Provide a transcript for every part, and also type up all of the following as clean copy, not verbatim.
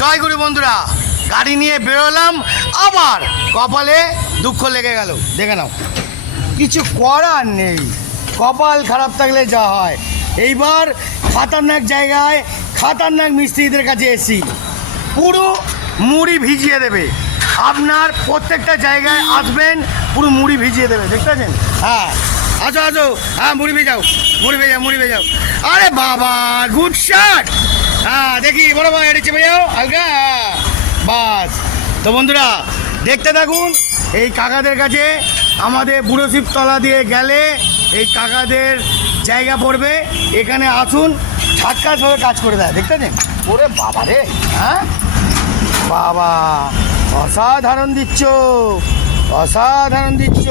জয় গুরু বন্ধুরা, গাড়ি নিয়ে বেরোলাম, আবার কপালে দুঃখ লেগে গেল। দেখে নাও, কিছু করার নেই, কপাল খারাপ থাকলে যা হয়। এইবার খাতারনাক জায়গায় খাতারনাক মিস্ত্রিদের কাছে এসি, পুরো মুড়ি ভিজিয়ে দেবে। আপনার প্রত্যেকটা জায়গায় আসবেন, পুরো মুড়ি ভিজিয়ে দেবে। দেখতে পাচ্ছেন? হ্যাঁ, আসো আসো, হ্যাঁ মুড়ি ভেজাও, মুড়ি ভেজাও। আরে বাবা, গুড শট। হ্যাঁ দেখি, বড় ভাই এটা চেপে যাও হালকা, বাস। তো বন্ধুরা দেখতে থাকুন, এই কাকাদের কাছে আমাদের বুড়ো শিবতলা দিয়ে গেলে এই কাকাদের জায়গা পড়বে। এখানে আসুন, ঝাটকাসভাবে কাজ করে দেয়। দেখতে পাচ্ছেন? ওরে বাবা রে, হ্যাঁ বাবা, অসাধারণ দিচ্ছ, অসাধারণ দিচ্ছ,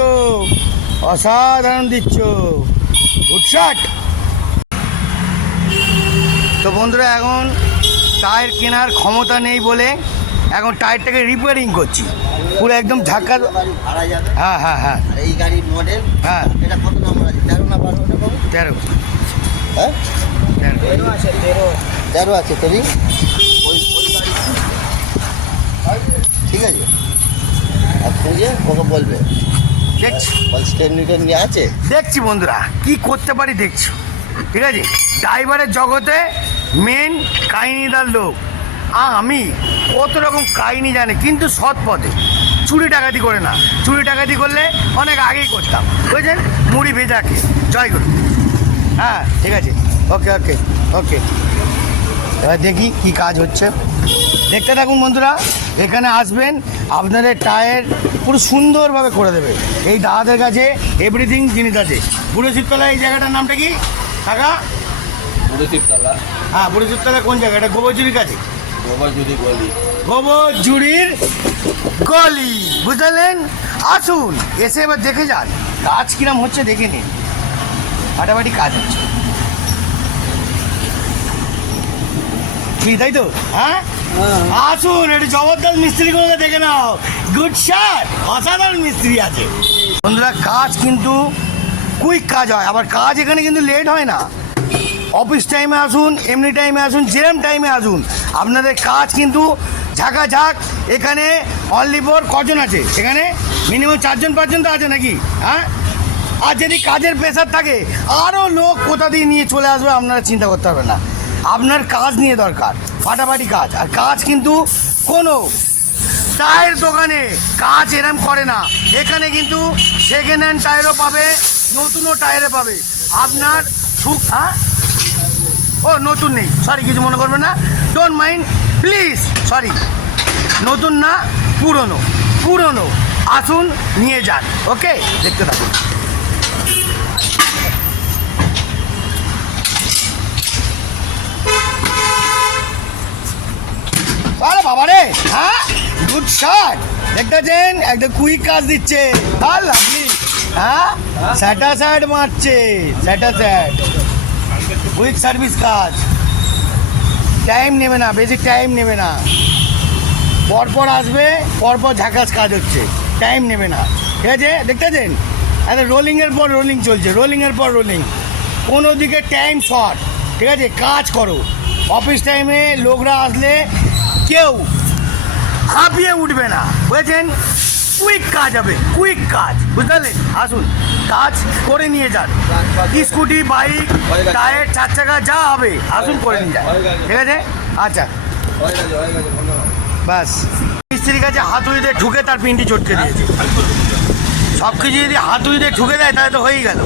অসাধারণ দিচ্ছ, গুড শট। তো বন্ধুরা, এখন টায়ার কেনার ক্ষমতা নেই বলে এখন টায়ারটাকে রিপেয়ারিং করছি, পুরো একদম ধাক্কা। হ্যাঁ হ্যাঁ হ্যাঁ, এই গাড়ির মডেল, হ্যাঁ এটা কত নম্বর আছে? 13 না 12? 13। হ্যাঁ 13 আছে, 13 আছে। তবে ওই গাড়ি ঠিক আছে। আর খুঁজে ওকে বলবে, দেখছি স্টেনমিটার নিয়ে আছে। দেখছি বন্ধুরা, কি করতে পারি দেখছি। ঠিক আছে, ড্রাইভারের জগতে মেন কাহিনীদার লোক আমি। কত রকম কাহিনী জানে, কিন্তু সৎ পথে, চুরি ডাকাতি করে না। চুরি ডাকাতি করলে অনেক আগেই করতাম, বুঝলেন? মুড়ি ভেজাকে জয় গুরু। হ্যাঁ ঠিক আছে, ওকে ওকে ওকে। এবার দেখি কি কাজ হচ্ছে, দেখতে থাকুন বন্ধুরা। এখানে আসবেন, আপনাদের টায়ার পুরো সুন্দরভাবে করে দেবে। এই দাদাদের কাছে এভরিথিং জিনিস আছে। বুড়ো শিবতলা, এই জায়গাটার নামটা কি কাকা? বুড়ো শিবতলা। হ্যাঁ, বুড়ো শিবতলা কোন জায়গা? এটা গোবরজুরির কাছে, গোবরজুরি গলি। গোবরজুরির গলি, বুঝলেন? আসুন, এসে এবার দেখে যান কাজ কিরম হচ্ছে, দেখে নিন। ফাটাফাটি কাজ হচ্ছে, কি তাই তো? হ্যাঁ আসুন, একটু জবরদস্ত মিস্ত্রিগুলোকে দেখে নাও। গুড শট, অসাধারণ মিস্ত্রি আছে বন্ধুরা। কাজ কিন্তু কুইক কাজ হয়, আবার কাজ এখানে কিন্তু লেট হয় না। অফিস টাইমে আসুন, এমনি টাইমে আসুন, যেরম টাইমে আসুন, আপনাদের কাজ কিন্তু ঝাঁকাঝাঁক। এখানে অনলি ফর কজন আছে? এখানে মিনিমাম 4-5 তো আছে নাকি? হ্যাঁ, আর যদি কাজের প্রেশার থাকে আরও লোক কোথা দিয়ে নিয়ে চলে আসবে, আপনারা চিন্তা করতে হবে না। আপনার কাজ নিয়ে দরকার, ফাটাফাটি কাজ। আর কাজ কিন্তু কোনো টায়ার দোকানে কাজ এরম করে না। এখানে কিন্তু সেকেন্ড হ্যান্ড টায়ারও পাবে, নতুনও টায়ারও পাবে। আপনার সুখ। হ্যাঁ, ও নতুন নেই, সরি, কিছু মনে করবেন না, ডোন্ট মাইন্ড প্লিজ, সরি। নতুন না, পুরনো, পুরনো। আসুন, নিয়ে যান। ওকে, দেখতে থাকুন। আরে বাবা রে, হ্যাঁ গুড শট। দেখতেছেন, একদম কুইক কাজ দিচ্ছে। আর লাভলি, হ্যাঁ স্যাটা স্যাট মারছে, স্যাটা স্যাট, কুইক সার্ভিস কাজ। টাইম নেবে না, বেশি টাইম নেবে না। পরপর আসবে, পরপর ঝাঁকাস কাজ হচ্ছে, টাইম নেবে না। ঠিক আছে, দেখতেছেন? একটা রোলিংয়ের পর রোলিং চলছে, রোলিংয়ের পর রোলিং, কোনো দিকে টাইম শর্ট। ঠিক আছে, কাজ করো। অফিস টাইমে লোকরা আসলে কেউ হাঁপিয়ে উঠবে না, বুঝেছেন? কুইক কাজ হবে, কুইক কাজ, বুঝলেন? আসুন, কাজ করে নিয়ে যান। স্কুটি, বাইক, টায়ার, 4 চাকা যা হবে, আসুন করে নিয়ে যান। ঠিক আছে, আচ্ছা বাস। মিস্ত্রির কাছে হাতুড়িতে ঢুকে তার পিন্ডি চটকে দিয়েছে। সব কিছু যদি হাতুড়িতে ঢুকে দেয় তাহলে তো হয়েই গেল।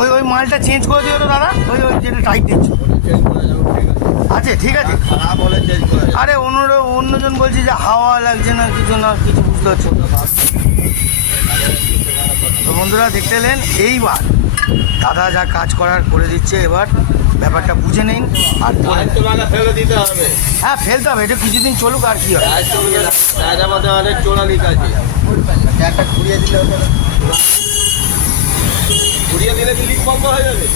ওই ওই মালটা চেঞ্জ করে দিও তো দাদা, ওই ওই যেটা টাইট দিচ্ছ আছে, ঠিক আছে। আরে অন্যজন বলছি যে হাওয়া লাগছে না, কিছু না কিছু, বুঝতে পারছো? তো বন্ধুরা দেখতে এলেন, এইবার দাদা যা কাজ করার করে দিচ্ছে, এবার ব্যাপারটা বুঝে নিন। আর ফেলে দিতে হবে। হ্যাঁ, ফেলতে হবে, এটা কিছুদিন চলুক, আর কি হবে। অনেক চোরালি কাজ, একটা ঘুরিয়ে দিলে, ঘুরিয়ে দিলে কি লিক বন্ধ হয়ে যাবে?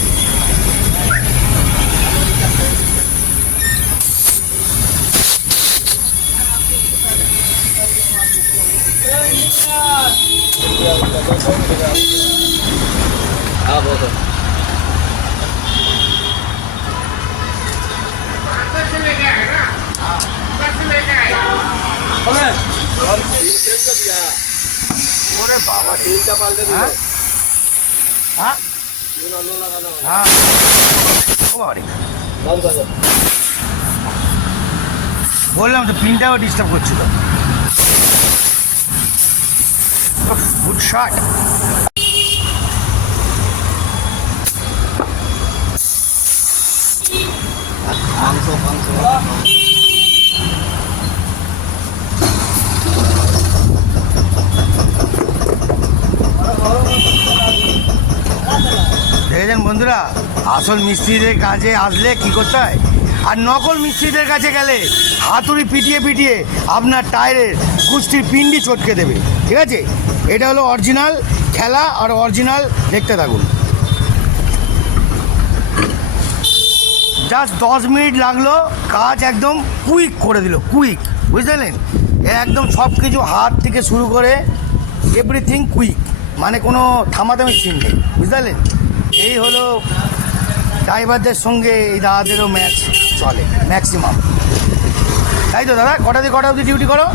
हाँ बहुत ওরে বাবা तीन का पालते हाँ? হ্যাঁ হ্যাঁ ও বাবা রে। बंद कर दो বললাম তো পিনটাও ডিস্টার্ব করছিল। Good shot. দেখেছেন বন্ধুরা, আসল মিস্ত্রিদের কাজে আসলে কি করতে হয়, আর নকল মিস্ত্রিদের কাছে গেলে হাতুড়ি পিটিয়ে পিটিয়ে আপনার টায়ারের কুষ্টির পিন্ডি চটকে দেবে। ঠিক আছে, এটা হলো অরিজিনাল খেলা, আর অরিজিনাল দেখতে থাকুন। জাস্ট 10 মিনিট লাগলো, কাজ একদম কুইক করে দিল, কুইক, বুঝতে পারলেন? একদম সব কিছু হাত থেকে শুরু করে এভরিথিং কুইক, মানে কোনো থামাথামি সিন নেই, বুঝতে পারলেন? এই হলো ড্রাইভারদের সঙ্গে এই দাদাদেরও ম্যাচ চলে ম্যাক্সিমাম, তাই তো দাদা? কটা দিয়ে কটা অবধি ডিউটি করো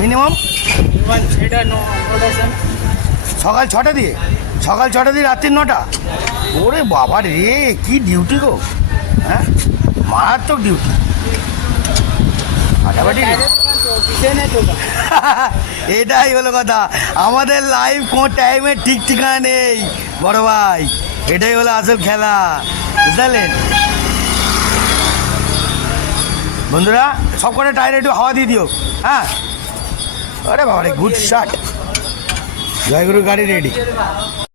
মিনিমাম? সকাল 6টা দিয়ে রাত্রির 9টা? ওরে বাবা রে, কি ডিউটি গো, হ্যাঁ মারাত্মক ডিউটি, ফাটাফাটি। এটাই হলো কথা, আমাদের লাইফ কোনো টাইমের ঠিক ঠিকানা নেই বড় ভাই, এটাই হলো আসল খেলা, বুঝলেন বন্ধুরা? সব কটা টায়ারে একটু হাওয়া দিয়ে দিও, হ্যাঁ। আরে বাবা রে, গুড শট। জয়গুরু গাড়ি রেডি।